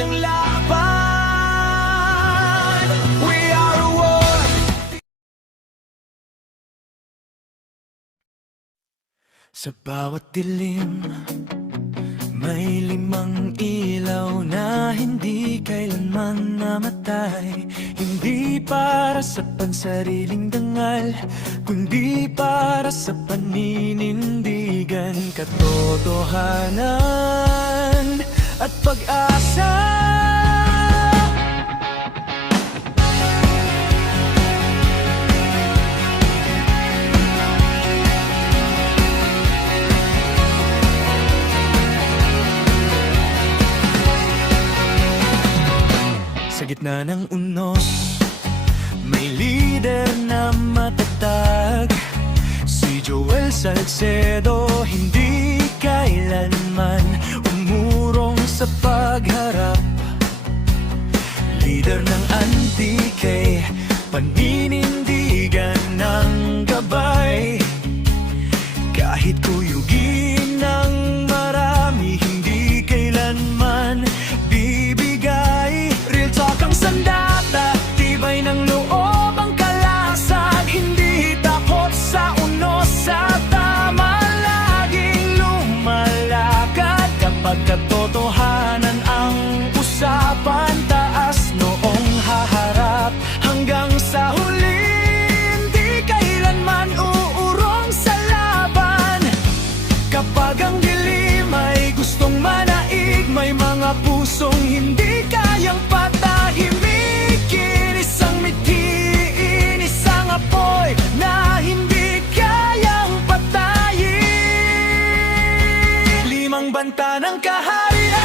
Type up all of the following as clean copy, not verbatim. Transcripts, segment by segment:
ilang laban. We are a war. Sa bawat dilim, may limang ilaw na hindi kailanman namatay. Hindi para sa pansariling dangal, kundi para sa paninindigan, katotohanan at pag-asa. Sa gitna ng unos, may leader na matatag, si Joel Salcedo. Hindi kailanman umurong sa pagharap, leader ng anti-K, paninindigan ng gabay. Kahit kuyugin ng marami, hindi kailanman bibigay. Real talk ang sandata, tibay ng loob ang kalasag. Hindi takot sa unos, sa tama laging lumalakad. Kapag katotohanan ang usapan, taas noong haharap hanggang sa huli. Hindi kailanman uurong sa laban. Kapag ang dilim ay gustong manaig, may mga pusong hindi kayang patahimikin. Isang mithiin, isang apoy na hindi kayang patayin. Limang banta ng kaharian,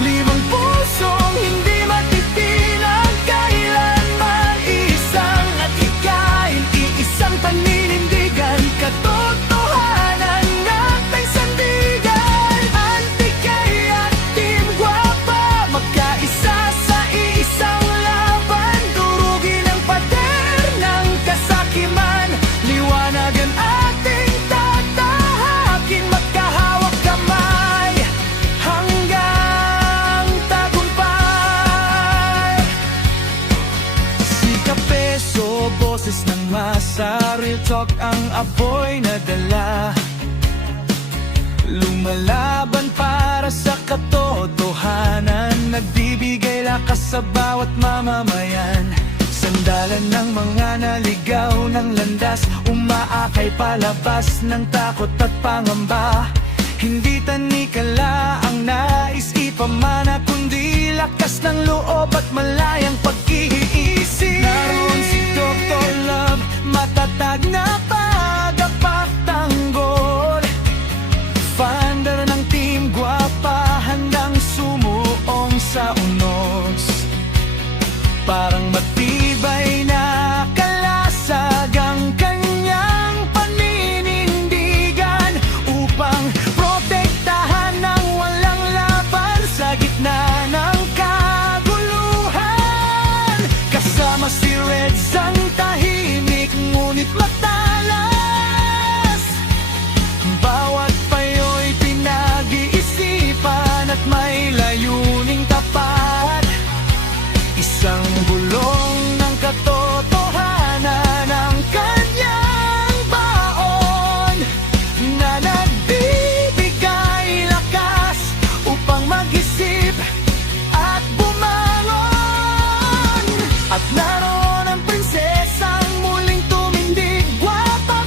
limang pusong hindi matitinag kailanman. Isang at hikain, iisang paninindigan, katotohanan nating sandigan. Anti-Kay at Team Guapa, magkaisa sa iisang laban. Durugin ang pader ng kasakiman, liwanagan ating tatahakin. Magkahawak kamay hanggang tagumpay. Si Kapeso, boses ng masa, real talk ang apoy na dala. Lumalaban para sa katotohanan, nagbibigay lakas sa bawat mamamayan. Sandalan ng mga naligaw ng landas, umaakay palabas ng takot at pangamba. Hindi tanikala ang nais ipamana, kundi lakas ng loob at malayang pag-iisip. Naroon si Dr. Love, matatag na tagapagtanggol. Founder ng Team Guapa, handang sumuong sa unos. Parang matibay na kalasag ang kanyang paninindigan, upang protektahan ng walang laban sa gitna ng kaguluhan. Kasama si Reds ang tahimik ngunit matalas. Bawat payo'y pinag-iisipan at may layuning tapat. Isang bulong ng katotohanan ang kanyang baon, na nagbibigay lakas upang mag-isip at bumangon. At naroon ang prinsesang muling tumindig, Guapa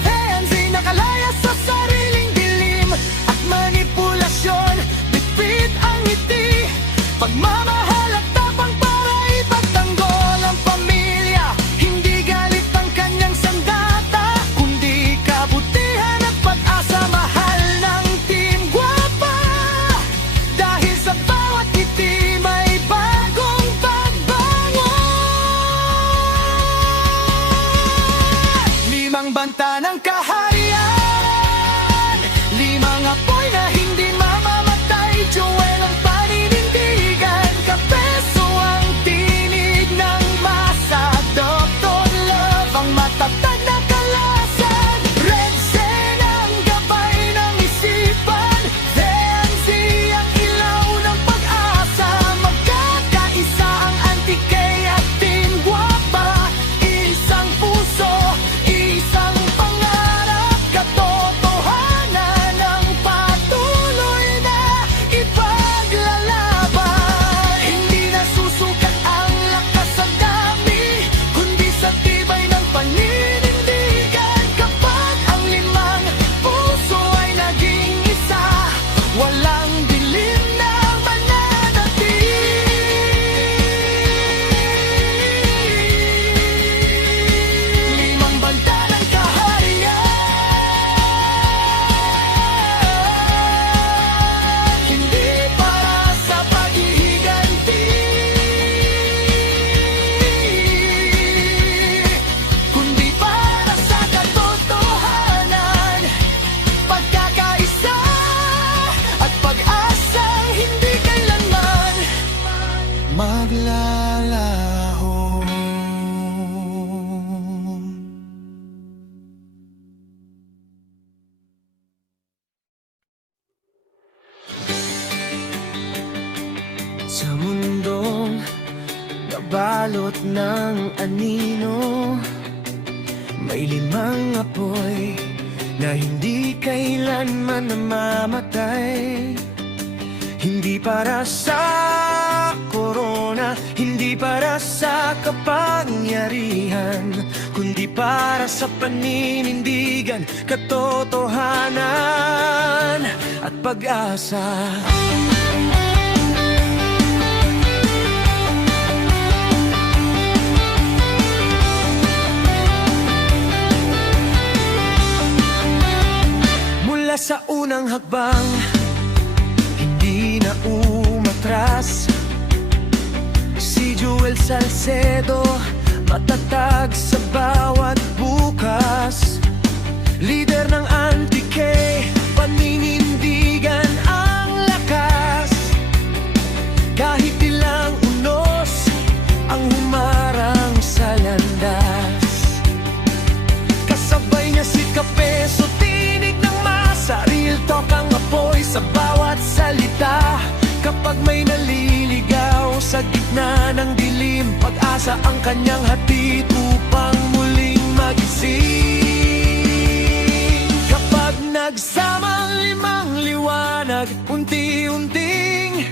balot ng anino. May 5 apoy na hindi kailanman namamatay. Hindi para sa korona, hindi para sa kapangyarihan, kundi para sa paninindigan, katotohanan at pag-asa. Mula sa unang hakbang, hindi na umatras. Si Joel Salcedo, matatag sa bawat bukas. Lider ng anti-K, paninindigan ang lakas. Kahit ilang unos ang humarang sa landas, kasabay niya si Kapeso, tinig ng masa. Real talk ang apoy sa bawat salita. Kapag may naliligaw sa gitna ng dilim, pag-asa ang kanyang hatid upang muling magising. Kapag nagsama ang 5 liwanag, unti-unting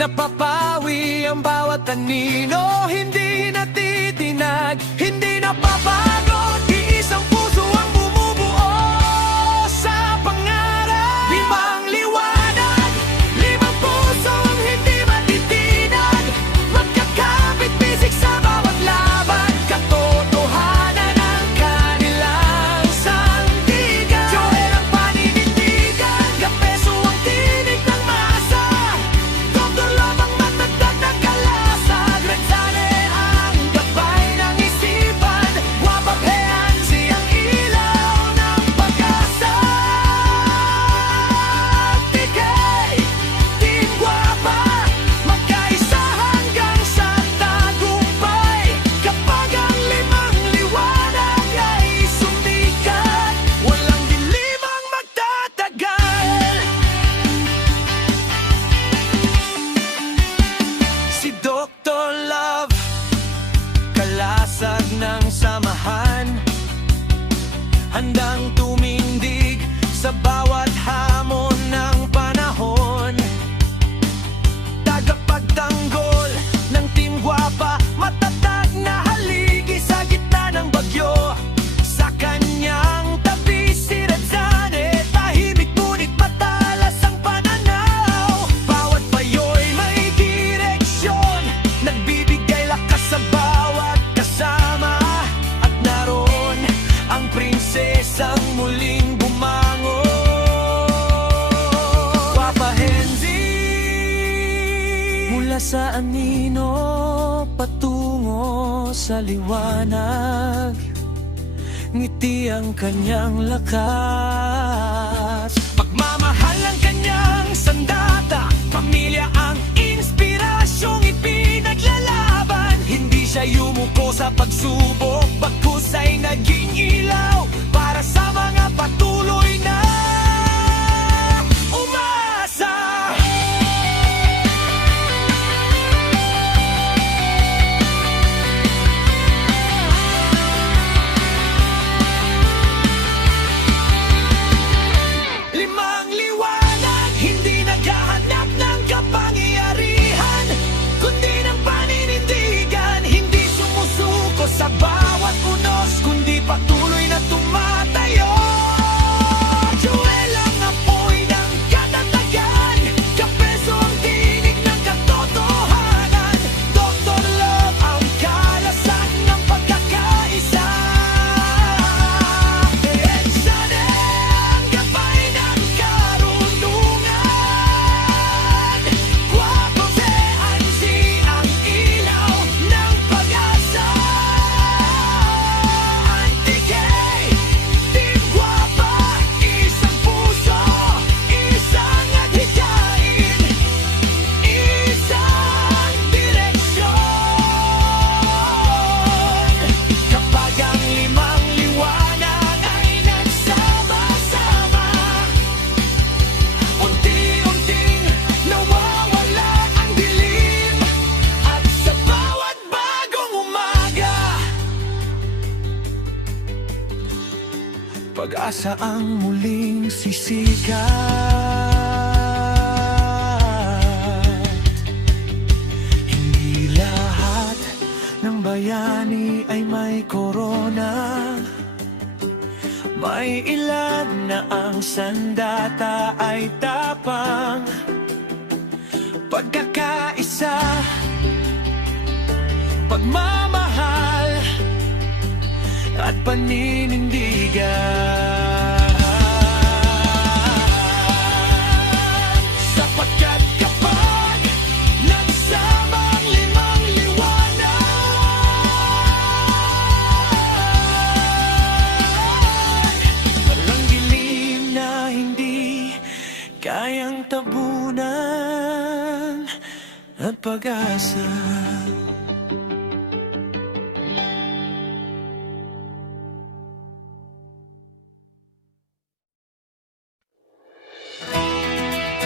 napapawi ang bawat anino. Hindi natitinag, hindi napapagod, iisang puso ang bumubuo sa pangarap. 5 liwanag, 5 puso ang hindi matitinag, magkakapit bisig sa bawat laban, katotohanan ang kanilang sandigan. Joel ang paninindigan, Kapeso ang tinig ng masa, Dr. Love ang matatag na kalasag, Renzane ang gabay ng isipan, Wapapean siyang ilaw ng pag-asa. Tigay, Team Guapa, magkaisa hanggang sa tagumpay. Kapag ang 5 liwanag ay sumikat, walang dilim ang magtatagal. Si Dr. Love, kalasag ng samahan, handang tumindig sa bawat hamon ng panahon. Tagapagtanggol ng Team Guapa, matatag na haligi sa gitna ng bagyo. Sa kanyang tabi si Renzane, tahimik ngunit matalas ang pananaw. Bawat payo'y may direksyon, nagbibigay lakas sa bawat kasama. At naroon ang prinsesang muling bumangon, Guapa Henzi. Mula sa anino patungo sa liwanag, ngiti ang kanyang lakas. Pagmamahal ang kanyang sandata, pamilya ang inspirasyong ipinaglalaban. Hindi siya yumuko sa pagsubok, bagkus ay naging ilaw para sa mga patuloy na umasa. Limang liwanag, hindi naghahanap ng kapangyarihan, kundi ng paninindigan. Hindi sumusuko sa bawat pag-asa ang muling sisikat. Hindi lahat ng bayani ay may korona. May ilan na ang sandata ay tapang. Pagkakaisa, pagmamahal at paninindigan. Sapagkat kapag nagsamang limang liwanag, walang dilim na hindi kayang tabunan at pag-asa.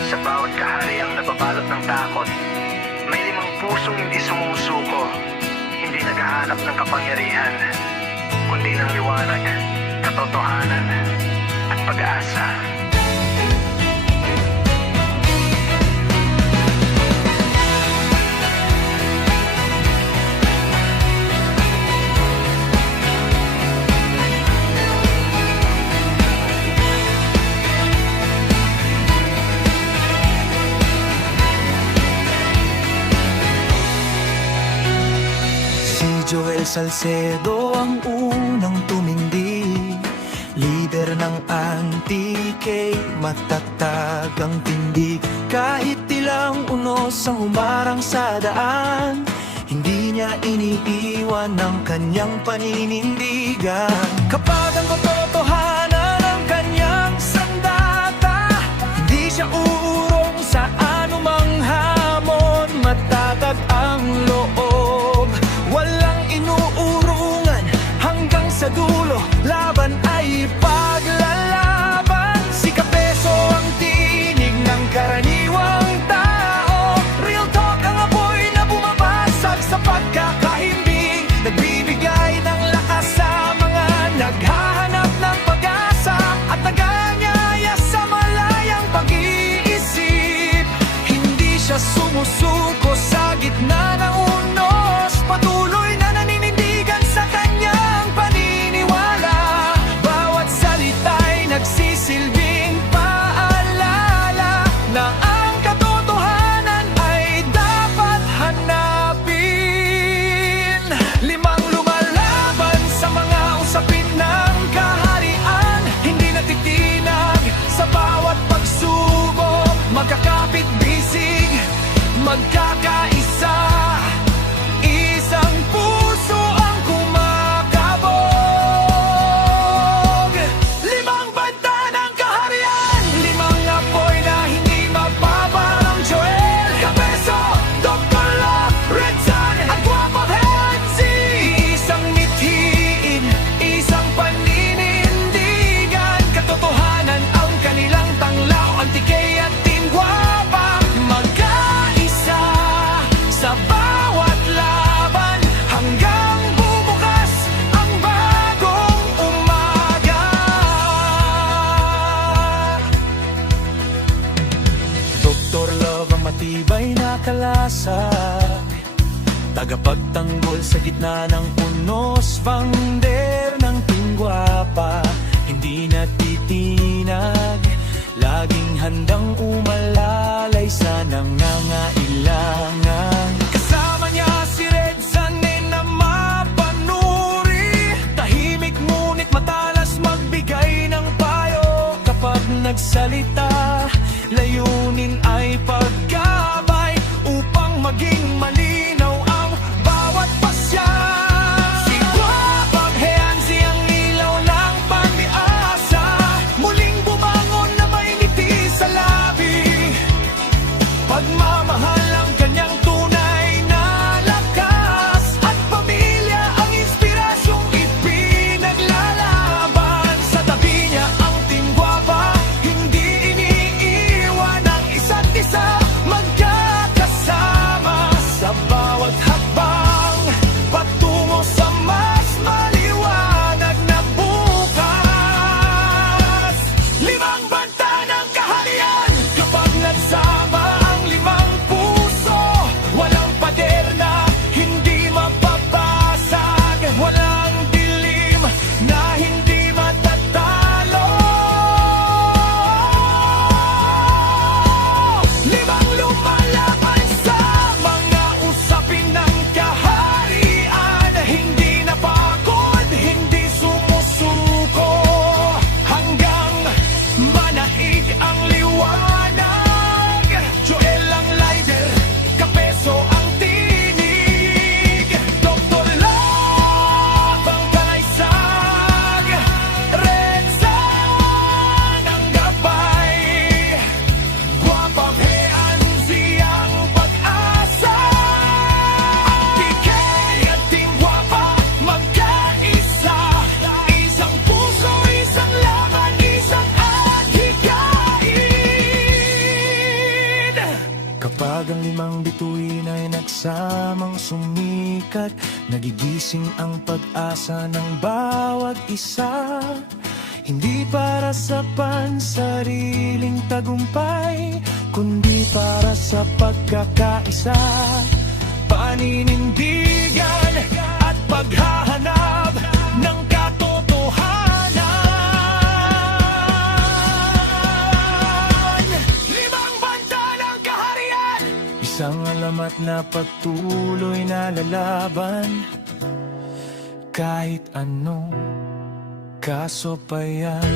Sa bawat kahariang nababalot ng takot, may limang pusong hindi sumusuko, hindi naghahanap ng kapangyarihan, kundi ng liwanag, katotohanan, at pag-asa. Joel Salcedo ang unang tumindig, lider ng anti-K, matatag ang tindig. Kahit ilang unos ang humarang sa daan, hindi niya iniiwan ang kanyang paninindigan. Kapag ang katotohanan ng kanyang sandata, hindi siya uurong sa anumang hamon, matatag ang loob. Walang inuurungan hanggang sa dulo, laban ay paglalaban. Si Kapeso ang tinig ng karaniwang tao, real talk ang apoy na bumabasag sa pagkakahimbing, nagbibigay ng lakas sa mga naghahanap ng pag-asa at naganyaya sa malayang pag-iisip. Hindi siya sumusuko sa gitna ng unos, patuloy na naninindigan sa kanyang paniniwala. Bawat salita'y nagsisilbing paalala na ang katotohanan ay dapat hanapin. Limang lumalaban sa mga usapin ng kaharian, hindi natitinag sa bawat pagsubok, magkakapit bisig, magkakaisa. Isang puso ang kumakabog. Limang banta ng kaharian, limang apoy na hindi mapaparang. Joel, Kapeso, Dr. Love, Red Sun, at Guapo Hensi. Isang mithiin, isang paninindigan, katotohanan ang kanilang tanglaw, anti-K at Team Guapa. Magkaisa sa bawat laban hanggang bumukas ang bagong umaga. Dr. Love ang matibay na kalasag, tagapagtanggol sa gitna ng unos, founder ng Team Guapa. Hindi natitinag, laging handang umalalay sa nangangailangan. Kasama niya si Red Sun na mapanuri, tahimik ngunit matalas magbigay ng payo. Kapag nagsalita, layunin ay pagkabay upang maging malinaw ang bawat pasya. Si Guapa Sama-samang sumikat, nagigising ang pag-asa ng bawat isa. Hindi para sa pansariling tagumpay, kundi para sa pagkakaisa. Paninindigan at paghahanap ng katotohanan. Limang banta ng kaharian, isang alamat na patuloy na lalaban. Kahit anong kaso pa yan.